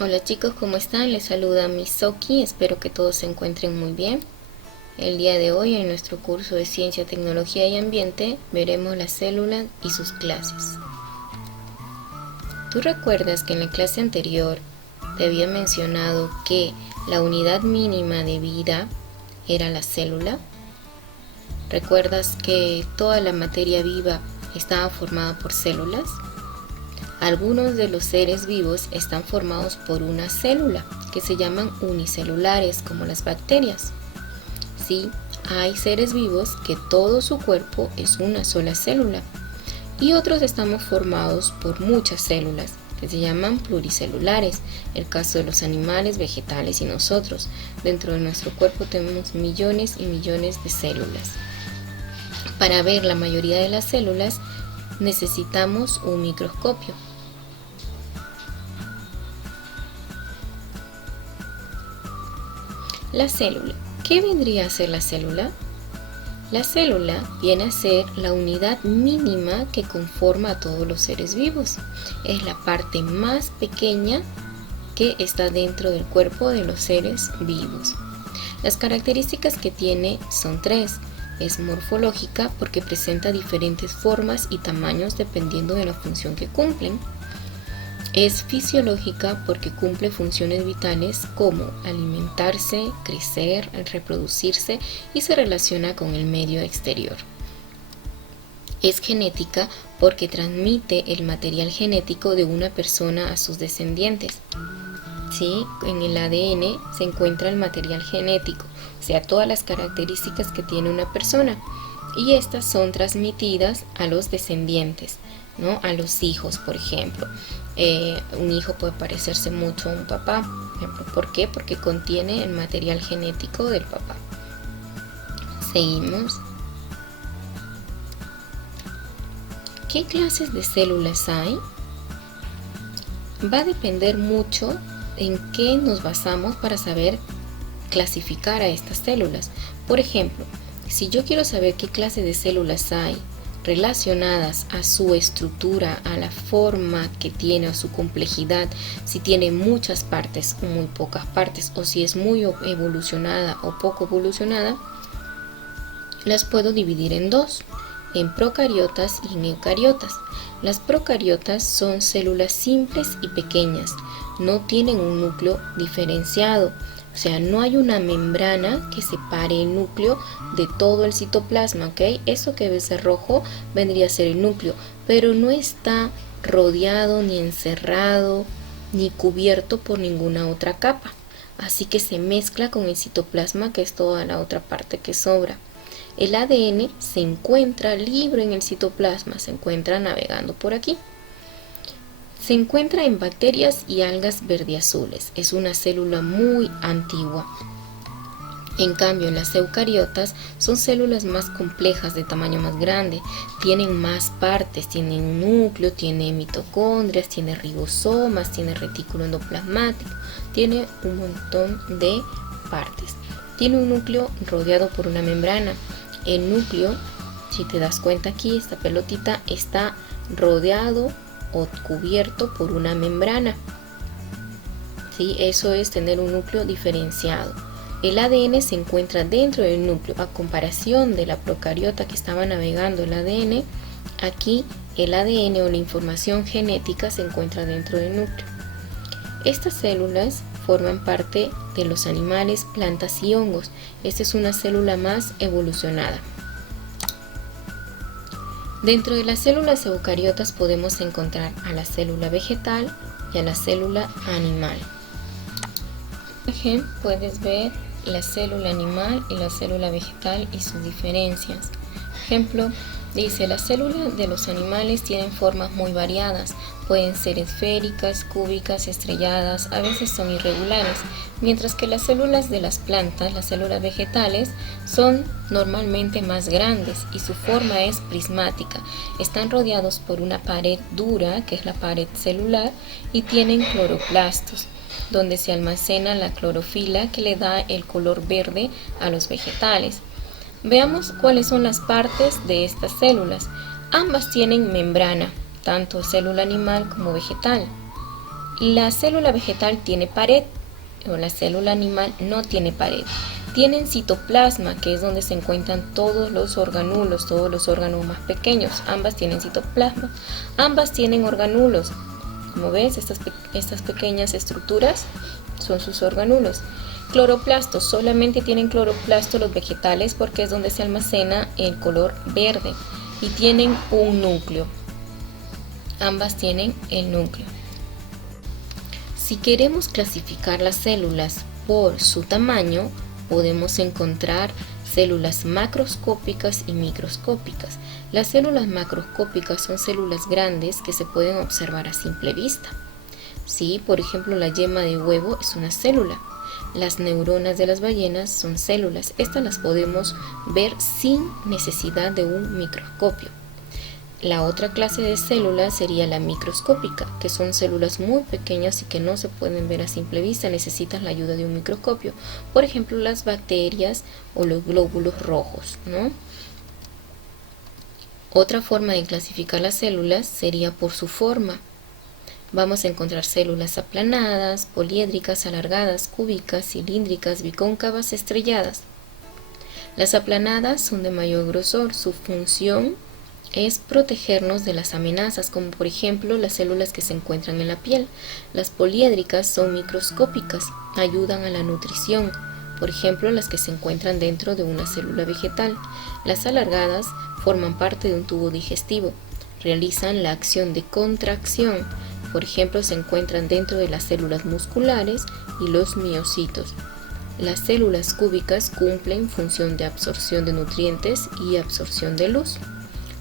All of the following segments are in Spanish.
Hola chicos, ¿cómo están? Les saluda Misoki, espero que todos se encuentren muy bien. El día de hoy en nuestro curso de Ciencia, Tecnología y Ambiente veremos las células y sus clases. ¿Tú recuerdas que en la clase anterior te había mencionado que la unidad mínima de vida era la célula? ¿Recuerdas que toda la materia viva estaba formada por células? Algunos de los seres vivos están formados por una célula, que se llaman unicelulares, como las bacterias. Sí, hay seres vivos que todo su cuerpo es una sola célula, y otros estamos formados por muchas células, que se llaman pluricelulares, el caso de los animales, vegetales y nosotros. Dentro de nuestro cuerpo tenemos millones y millones de células. Para ver la mayoría de las células necesitamos un microscopio. La célula. ¿Qué vendría a ser la célula? La célula viene a ser la unidad mínima que conforma a todos los seres vivos. Es la parte más pequeña que está dentro del cuerpo de los seres vivos. Las características que tiene son tres. Es morfológica porque presenta diferentes formas y tamaños dependiendo de la función que cumplen. Es fisiológica porque cumple funciones vitales como alimentarse, crecer, reproducirse y se relaciona con el medio exterior. Es genética porque transmite el material genético de una persona a sus descendientes. ¿Sí? En el ADN se encuentra el material genético, o sea, todas las características que tiene una persona, y estas son transmitidas a los descendientes, ¿no? A los hijos, por ejemplo. Un hijo puede parecerse mucho a un papá. ¿Por qué? Porque contiene el material genético del papá. Seguimos. ¿Qué clases de células hay? Va a depender mucho en qué nos basamos para saber clasificar a estas células. Por ejemplo, si yo quiero saber qué clase de células hay relacionadas a su estructura, a la forma que tiene, a su complejidad, si tiene muchas partes o muy pocas partes, o si es muy evolucionada o poco evolucionada, las puedo dividir en dos, en procariotas y en eucariotas. Las procariotas son células simples y pequeñas, no tienen un núcleo diferenciado. O sea, no hay una membrana que separe el núcleo de todo el citoplasma, ¿ok? Eso que ves de rojo vendría a ser el núcleo, pero no está rodeado, ni encerrado, ni cubierto por ninguna otra capa. Así que se mezcla con el citoplasma, que es toda la otra parte que sobra. El ADN se encuentra libre en el citoplasma, se encuentra navegando por aquí. Se encuentra en bacterias y algas verdeazules. Es una célula muy antigua. En cambio, las eucariotas son células más complejas, de tamaño más grande. Tienen más partes, tienen un núcleo, tiene mitocondrias, tiene ribosomas, tiene retículo endoplasmático. Tiene un montón de partes. Tiene un núcleo rodeado por una membrana. El núcleo, si te das cuenta aquí, esta pelotita está rodeado o cubierto por una membrana. ¿Sí? Eso es tener un núcleo diferenciado. El ADN se encuentra dentro del núcleo, a comparación de la procariota que estaba navegando el ADN. Aquí el ADN o la información genética se encuentra dentro del núcleo. Estas células forman parte de los animales, plantas y hongos. Esta es una célula más evolucionada. Dentro de las células eucariotas podemos encontrar a la célula vegetal y a la célula animal. Aquí puedes ver la célula animal y la célula vegetal y sus diferencias. Ejemplo, dice, las células de los animales tienen formas muy variadas, pueden ser esféricas, cúbicas, estrelladas, a veces son irregulares, mientras que las células de las plantas, las células vegetales, son normalmente más grandes y su forma es prismática. Están rodeados por una pared dura, que es la pared celular, y tienen cloroplastos, donde se almacena la clorofila que le da el color verde a los vegetales. Veamos cuáles son las partes de estas células. Ambas tienen membrana, tanto célula animal como vegetal. La célula vegetal tiene pared, o la célula animal no tiene pared. Tienen citoplasma, que es donde se encuentran todos los organulos, todos los órganos más pequeños. Ambas tienen citoplasma, ambas tienen organulos. Como ves, estas pequeñas estructuras son sus organulos. Cloroplastos, solamente tienen cloroplasto los vegetales porque es donde se almacena el color verde y tienen un núcleo. Ambas tienen el núcleo. Si queremos clasificar las células por su tamaño, podemos encontrar células macroscópicas y microscópicas. Las células macroscópicas son células grandes que se pueden observar a simple vista. Sí, por ejemplo, la yema de huevo es una célula. Las neuronas de las ballenas son células. Estas las podemos ver sin necesidad de un microscopio. La otra clase de células sería la microscópica, que son células muy pequeñas y que no se pueden ver a simple vista, necesitan la ayuda de un microscopio. Por ejemplo, las bacterias o los glóbulos rojos, ¿no? Otra forma de clasificar las células sería por su forma. Vamos a encontrar células aplanadas, poliédricas, alargadas, cúbicas, cilíndricas, bicóncavas, estrelladas. Las aplanadas son de mayor grosor, su función es protegernos de las amenazas, como por ejemplo las células que se encuentran en la piel. Las poliédricas son microscópicas, ayudan a la nutrición, por ejemplo las que se encuentran dentro de una célula vegetal. Las alargadas forman parte de un tubo digestivo, realizan la acción de contracción, por ejemplo se encuentran dentro de las células musculares y los miocitos. Las células cúbicas cumplen función de absorción de nutrientes y absorción de luz.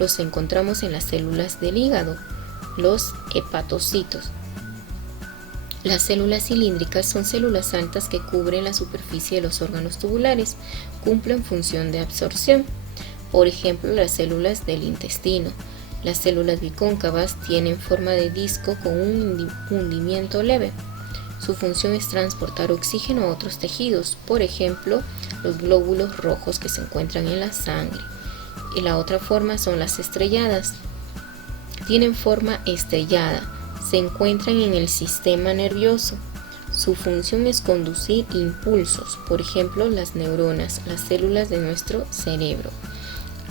Los encontramos en las células del hígado, los hepatocitos. Las células cilíndricas son células altas que cubren la superficie de los órganos tubulares, cumplen función de absorción. Por ejemplo, las células del intestino. Las células bicóncavas tienen forma de disco con un hundimiento leve. Su función es transportar oxígeno a otros tejidos, por ejemplo, los glóbulos rojos que se encuentran en la sangre. Y la otra forma son las estrelladas. Tienen forma estrellada, se encuentran en el sistema nervioso. Su función es conducir impulsos, por ejemplo las neuronas, las células de nuestro cerebro.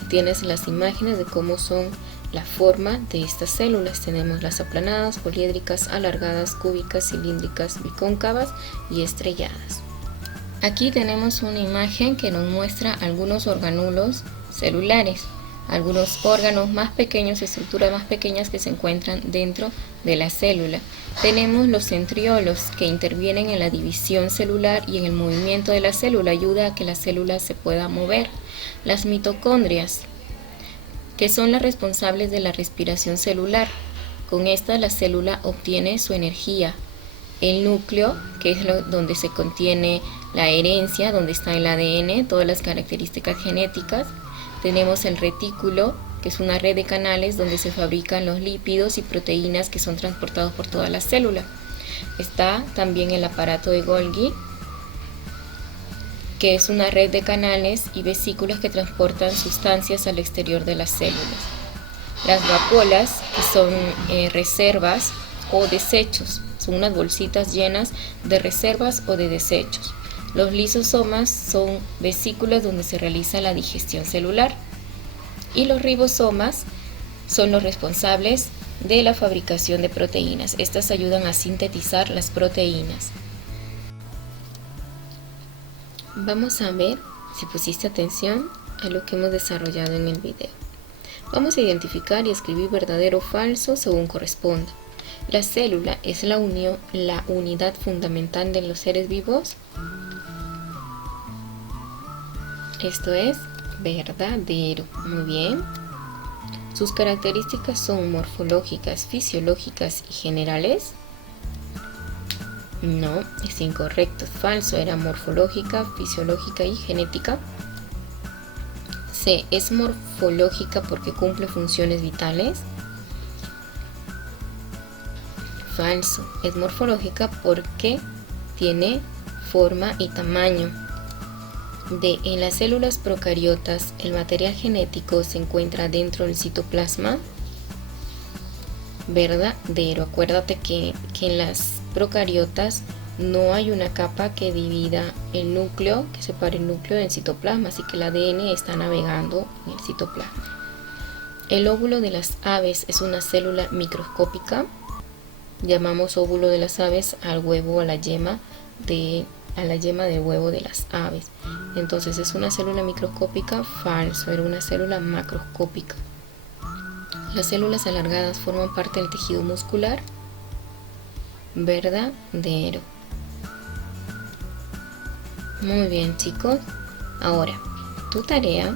Tienes las imágenes de cómo son la forma de estas células. Tenemos las aplanadas, poliédricas, alargadas, cúbicas, cilíndricas, bicóncavas y estrelladas. Aquí tenemos una imagen que nos muestra algunos organulos celulares, algunos órganos más pequeños, estructuras más pequeñas que se encuentran dentro de la célula. Tenemos los centriolos que intervienen en la división celular y en el movimiento de la célula, ayuda a que la célula se pueda mover. Las mitocondrias, que son las responsables de la respiración celular. Con esta la célula obtiene su energía. El núcleo, que es donde se contiene la herencia, donde está el ADN, todas las características genéticas. Tenemos el retículo, que es una red de canales donde se fabrican los lípidos y proteínas que son transportados por toda la célula. Está también el aparato de Golgi, que es una red de canales y vesículas que transportan sustancias al exterior de las células. Las vacuolas, que son reservas o desechos, son unas bolsitas llenas de reservas o de desechos. Los lisosomas son vesículas donde se realiza la digestión celular. Y los ribosomas son los responsables de la fabricación de proteínas. Estas ayudan a sintetizar las proteínas. Vamos a ver si pusiste atención a lo que hemos desarrollado en el video. Vamos a identificar y escribir verdadero o falso según corresponda. La célula es la unidad fundamental de los seres vivos. Esto es verdadero. Muy bien. Sus características son morfológicas, fisiológicas y generales. No, es incorrecto, es falso. Era morfológica, fisiológica y genética. C, es morfológica porque cumple funciones vitales. Falso, es morfológica porque tiene forma y tamaño. D, en las células procariotas, el material genético se encuentra dentro del citoplasma. Verdadero, acuérdate que en las procariotas no hay una capa que divida el núcleo, que separe el núcleo del citoplasma, así que el ADN está navegando en el citoplasma. El óvulo de las aves es una célula microscópica. Llamamos óvulo de las aves al huevo, a la yema del huevo de las aves. Entonces es una célula microscópica, falso, era una célula macroscópica. Las células alargadas forman parte del tejido muscular, verdadero. Muy bien, chicos. Ahora, tu tarea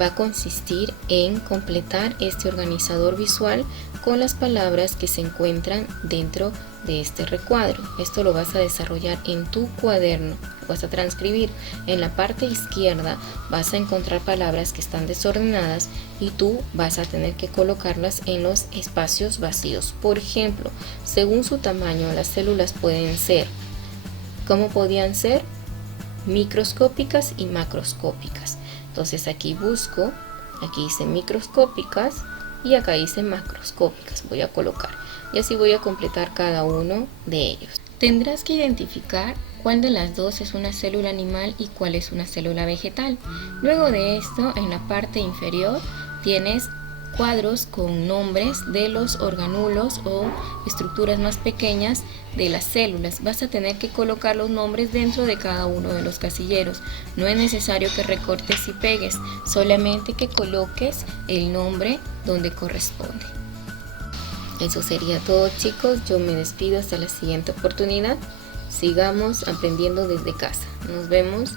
va a consistir en completar este organizador visual con las palabras que se encuentran dentro de este recuadro. Esto lo vas a desarrollar en tu cuaderno, lo vas a transcribir. En la parte izquierda vas a encontrar palabras que están desordenadas y tú vas a tener que colocarlas en los espacios vacíos. Por ejemplo, según su tamaño, las células pueden ser, ¿cómo podían ser? Microscópicas y macroscópicas. Entonces aquí busco, aquí dice microscópicas y acá dice macroscópicas. Voy a colocar y así voy a completar cada uno de ellos. Tendrás que identificar cuál de las dos es una célula animal y cuál es una célula vegetal. Luego de esto, en la parte inferior tienes cuadros con nombres de los organulos o estructuras más pequeñas de las células. Vas a tener que colocar los nombres dentro de cada uno de los casilleros. No es necesario que recortes y pegues, solamente que coloques el nombre donde corresponde. Eso sería todo, chicos. Yo me despido hasta la siguiente oportunidad. Sigamos aprendiendo desde casa. Nos vemos.